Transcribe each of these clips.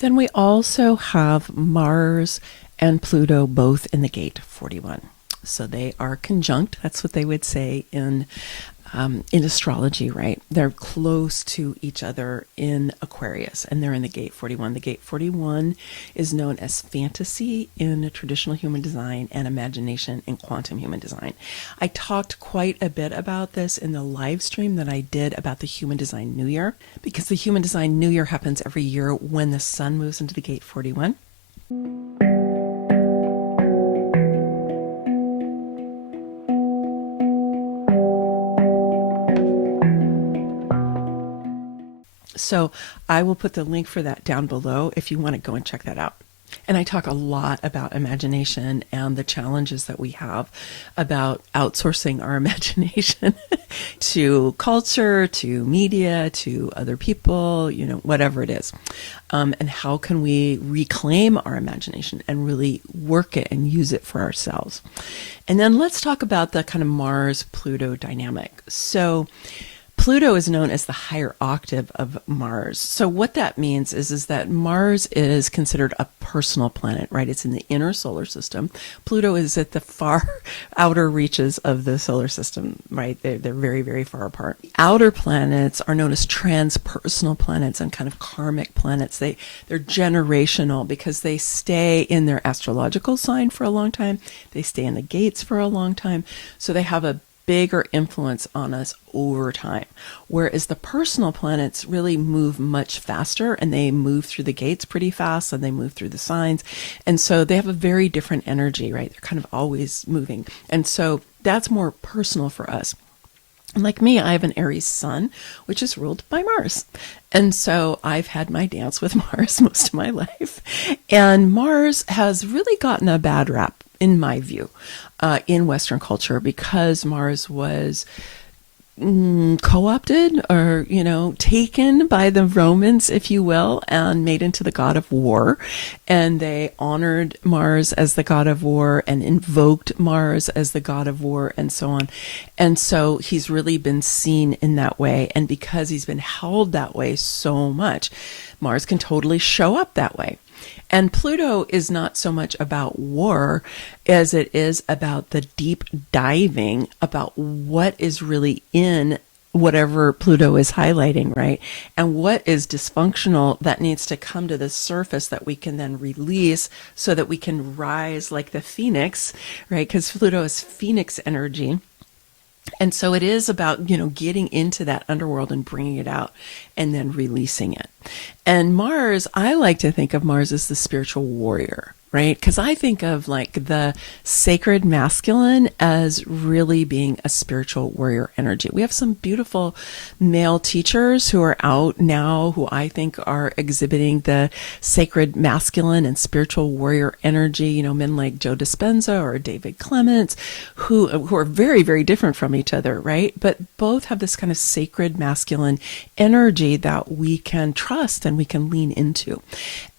Then we also have Mars and Pluto both in the gate 41. So they are conjunct. That's what they would say in astrology, right? They're close to each other in Aquarius, and they're in the gate 41. The gate 41 is known as fantasy in traditional human design and imagination in quantum human design. I talked quite a bit about this in the live stream that I did about the Human Design New Year, because the Human Design New Year happens every year when the sun moves into the gate 41. So I will put the link for that down below if you want to go and check that out. And I talk a lot about imagination and the challenges that we have about outsourcing our imagination to culture, to media, to other people, whatever it is. And how can we reclaim our imagination and really work it and use it for ourselves? And then let's talk about the kind of Mars-Pluto dynamic. So Pluto is known as the higher octave of Mars. So what that means is that Mars is considered a personal planet, right? It's in the inner solar system. Pluto is at the far outer reaches of the solar system, right? They're very, very far apart. Outer planets are known as transpersonal planets and kind of karmic planets. They're generational because they stay in their astrological sign for a long time. They stay in the gates for a long time. So they have a bigger influence on us over time. Whereas the personal planets really move much faster, and they move through the gates pretty fast, and they move through the signs. And so they have a very different energy, right? They're kind of always moving. And so that's more personal for us. And like me, I have an Aries sun, which is ruled by Mars. And so I've had my dance with Mars most of my life. And Mars has really gotten a bad rap, in my view, in Western culture, because Mars was co-opted or, taken by the Romans, if you will, and made into the god of war. And they honored Mars as the god of war and invoked Mars as the god of war and so on. And so he's really been seen in that way. And because he's been held that way so much, Mars can totally show up that way. And Pluto is not so much about war as it is about the deep diving about what is really in whatever Pluto is highlighting, right? And what is dysfunctional that needs to come to the surface that we can then release so that we can rise like the phoenix, right? Because Pluto is phoenix energy. And so it is about, getting into that underworld and bringing it out and then releasing it. And Mars, I like to think of Mars as the spiritual warrior, right? Because I think of like the sacred masculine as really being a spiritual warrior energy. We have some beautiful male teachers who are out now who I think are exhibiting the sacred masculine and spiritual warrior energy, men like Joe Dispenza or David Clements, who are very, very different from each other, right? But both have this kind of sacred masculine energy that we can trust and we can lean into.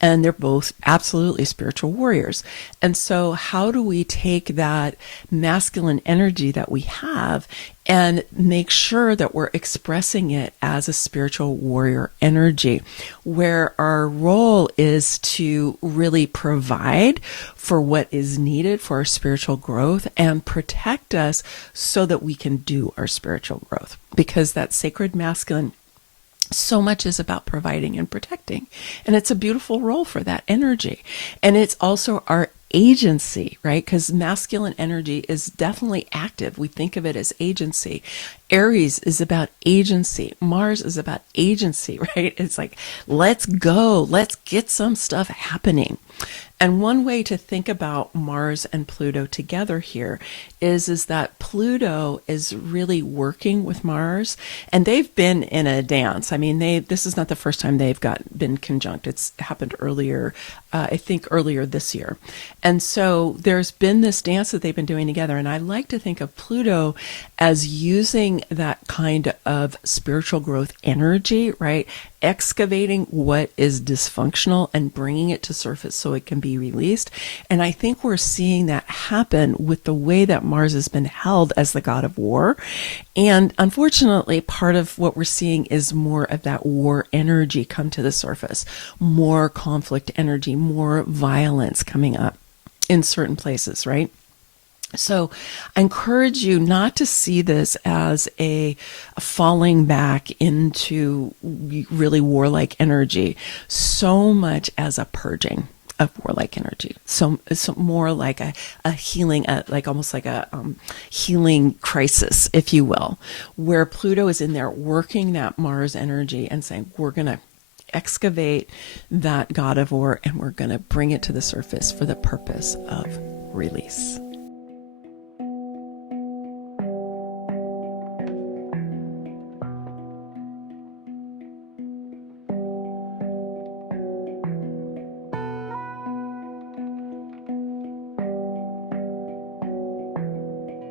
And they're both absolutely spiritual warriors. And so how do we take that masculine energy that we have and make sure that we're expressing it as a spiritual warrior energy, where our role is to really provide for what is needed for our spiritual growth and protect us so that we can do our spiritual growth? Because that sacred masculine so much is about providing and protecting. And it's a beautiful role for that energy. And it's also our agency, right? Because masculine energy is definitely active. We think of it as agency. Aries is about agency. Mars is about agency, right? It's like, let's go. Let's get some stuff happening. And one way to think about Mars and Pluto together here is that Pluto is really working with Mars, and they've been in a dance. I mean, this is not the first time they've been conjunct. It's happened earlier, I think earlier this year. And so there's been this dance that they've been doing together. And I like to think of Pluto as using that kind of spiritual growth energy, right? Excavating what is dysfunctional and bringing it to surface so so it can be released. And I think we're seeing that happen with the way that Mars has been held as the god of war. And unfortunately, part of what we're seeing is more of that war energy come to the surface, more conflict energy, more violence coming up in certain places, right? So I encourage you not to see this as a falling back into really warlike energy, so much as a purging of warlike energy. So it's more like a healing, like almost like a healing crisis, if you will, where Pluto is in there working that Mars energy and saying, we're going to excavate that god of war and we're going to bring it to the surface for the purpose of release.